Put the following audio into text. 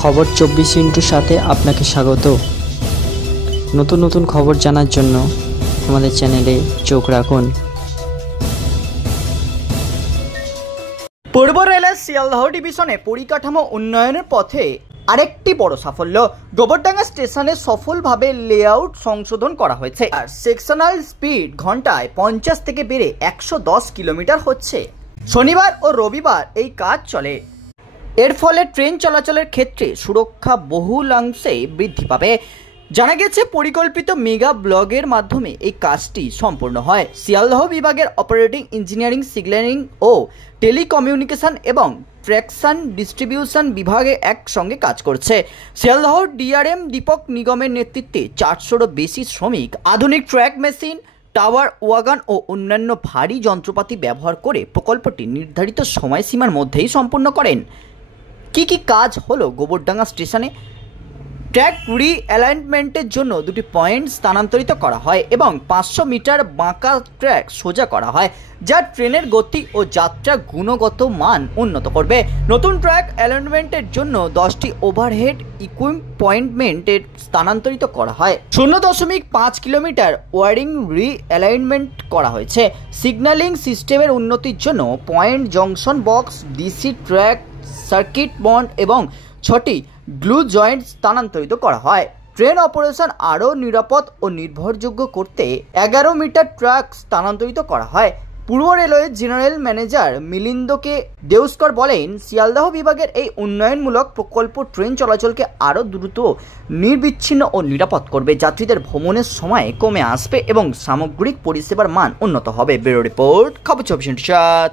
খবর 24 সাথে আপনাকে স্বাগত। নতুন নতুন খবর জানার জন্য আমাদের চ্যানেলে চোখ রাখুন। পূর্ব রেলের শিয়ালদহ ডিভিশনে পরিকাঠামো উন্নয়নের পথে আরেকটি বড় সাফল্য। গোবরডাঙ্গা স্টেশনে সফলভাবে লেআউট সংশোধন করা হয়েছে আর সেকশনাল স্পিড ঘন্টায় 50 থেকে বেড়ে 110 কিলোমিটার হচ্ছে। শনিবার ও রবিবার এই কাজ চলে। এর ফলে ট্রেন চলাচলের ক্ষেত্রে সুরক্ষা বহুলাংশে বৃদ্ধি পাবে। জানা গেছে পরিকল্পিত মেগা ব্লকের মাধ্যমে এই কাজটি সম্পূর্ণ হয়। শিয়ালদহ বিভাগের অপারেটিং ইঞ্জিনিয়ারিং, সিগন্যালিং ও টেলিকমিউনিকেশন এবং ট্রাকশন ডিস্ট্রিবিউশন বিভাগে একসঙ্গে কাজ করছে। শিয়ালদহ ডিআরএম দীপক নিগমের নেতৃত্বে 400রও বেশি শ্রমিক আধুনিক ট্র্যাক মেশিন, টাওয়ার ওয়াগন ও অন্যান্য ভারী যন্ত্রপাতি ব্যবহার করে প্রকল্পটি নির্ধারিত সময়সীমার মধ্যেই সম্পূর্ণ করেন। কি কাজ হলো গোবরডাঙ্গা স্টেশনে? ট্র্যাক রিঅ্যালাইনমেন্টের জন্য 2টি পয়েন্ট স্থানান্তরিত করা হয় এবং 500 মিটার বাঁকা ট্র্যাক সোজা করা হয়, যা ট্রেনের গতি ও যাত্রা গুণগত মান উন্নত করবে। নতুন ট্র্যাক অ্যালাইনমেন্টের জন্য 10টি ওভারহেড ইকুইপমেন্টের স্থানান্তরিত করা হয়। 0.5 কিলোমিটার ওয়ারিং রিঅ্যালাইনমেন্ট করা হয়েছে। সিগন্যালিং সিস্টেমের উন্নতির জন্য point junction box, DC track circuit bond এবং 6টি গ্লু জয়েন্ট স্থানান্তরিত করা হয়। ট্রেন অপারেশন আরও নিরাপদ ও নির্ভরযোগ্য করতে 11 মিটার ট্র্যাক স্থানান্তরিত করা হয়। পূর্ব রেলওয়ে জেনারেল ম্যানেজার মিলিন্দকে দেউস্কর বলেন, শিয়ালদহ বিভাগের এই উন্নয়নমূলক প্রকল্প ট্রেন চলাচলকে আরও দ্রুত, নির্বিচ্ছিন্ন ও নিরাপদ করবে। যাত্রীদের ভ্রমণের সময় কমে আসবে এবং সামগ্রিক পরিষেবার মান উন্নত হবে। ব্যুরো রিপোর্ট, খবর 24।